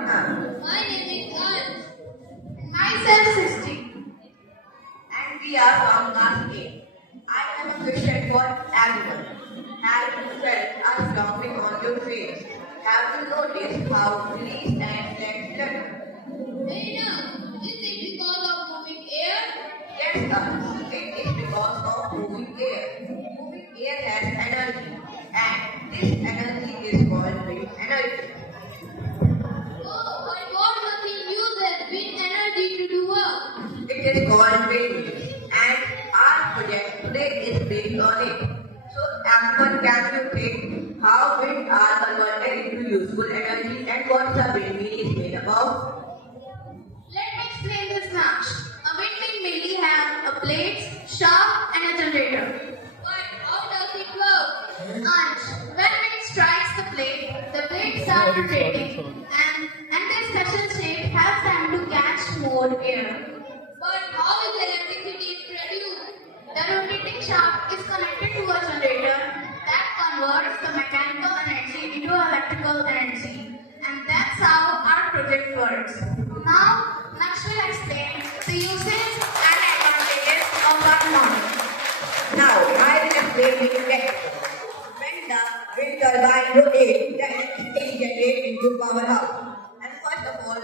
your name? My name is Anj. Myself 60. And we are from class A. I have a question for everyone. Have you felt a dropping on your face? Have you noticed how trees and plants flutter? Hey now, is it because of moving air? Yes, sir. It is because of moving air. Moving air has energy, and this energy is called wind energy. Oh, but what machine uses wind energy to do work? It is called windmills, and our project today is based on it. So, everyone, can you think how wind are converted into useful energy and what the windmill is made of? Let me explain this much. A windmill mainly has a blade, shaft, and a generator. But how does it work? Anj, when wind strikes the blade starts rotating, and their special shape helps them to catch more air. But how is electricity produced? The rotating shaft is connected to a generator that converts the mechanical energy into electrical energy. And that's how our project works. Now, Naksh will explain the uses and advantages of our knowledge. Now, I will explain the mechanism. When the wind turbine rotates, the electricity is generated into powerhouse. And first of all,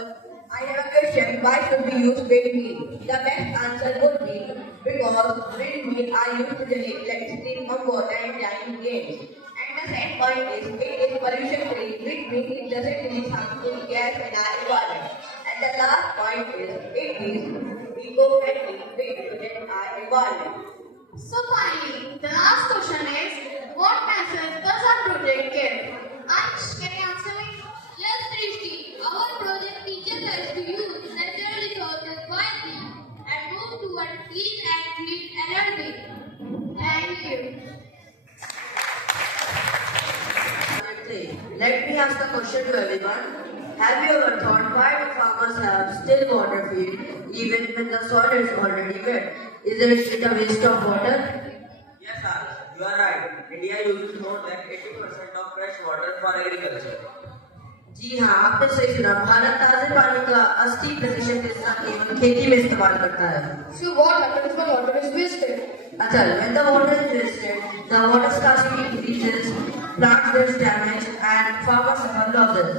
I have a question, why should we use windmill? The best answer would be because windmills are used to generate electricity from water and giant gains. And the second point is, it is pollution free, which means it doesn't release harmful gas in our environment. And the last point is, it is eco-friendly, which protects our environment. So finally, the last question is, what message does our project give? Ansh, can you answer me? Yes, Trishti. Our project teaches us to use natural resources wisely and move towards clean and green energy. Thank you. Let me ask a question to everyone. Have you ever thought why do farmers have still water field even when the soil is already wet? Is it a waste of water? Yes, sir. You are right. India uses more than 80% of fresh water for agriculture. जी हाँ, आपने सही सुना। भारत ताजे पानी का 80% हिस्सा केवल खेती में इस्तेमाल करता है। So what happens when water is wasted? अच्छा, when the water is wasted, the water scarcity increases, plants get damaged, and farmers suffer losses.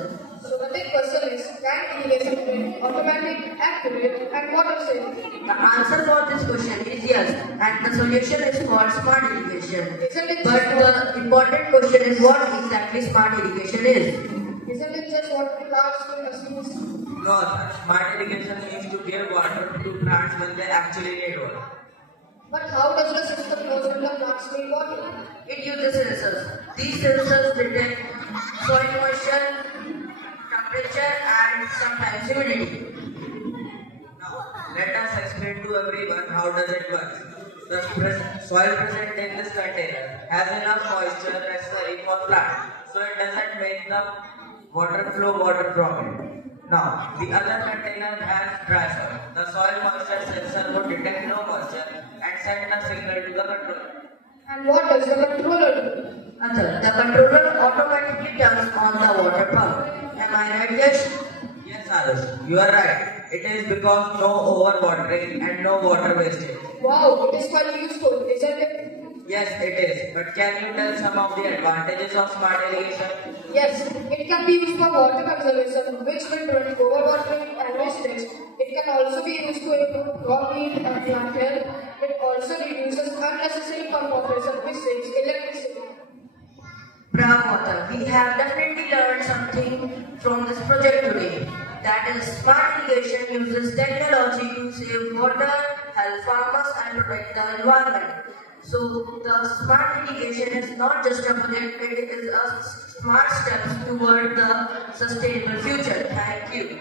So the big question is, can irrigation be automatic, accurate, and water safe? The answer for this question is yes, and the solution is called smart irrigation. Isn't it But just the important question is what exactly smart irrigation is. Isn't it just what plants will use? No, sir. Smart irrigation means to give water to plants when they actually need water. But how does the system know when the plants need water? It uses sensors. These sensors detect soil moisture, temperature, and sometimes humidity. Now, let us explain to everyone how does it work. The soil present in this container has enough moisture necessary for plant, so it doesn't make the water from it. Now, the other container has dry soil. The soil moisture sensor would detect no moisture and send a signal to the controller. And what does the controller do? The controller automatically turns on the water pump. Am I right, Yash? Yes, Arush, you are right. It is because no overwatering and no water wastage. Wow, it is quite useful, isn't it? Yes, it is. But can you tell some of the advantages of smart irrigation? Yes, it can be used for water conservation, which will prevent overwatering and wastage. It can also be used to improve crop yield and plant health. It also reduces unnecessary pump operation, which saves electricity. Bravo, we have definitely learned something from this project today. That is, smart irrigation uses technology to save water, help farmers, and protect the environment. So, the smart irrigation is not just a project, it is a smart step toward the sustainable future. Thank you.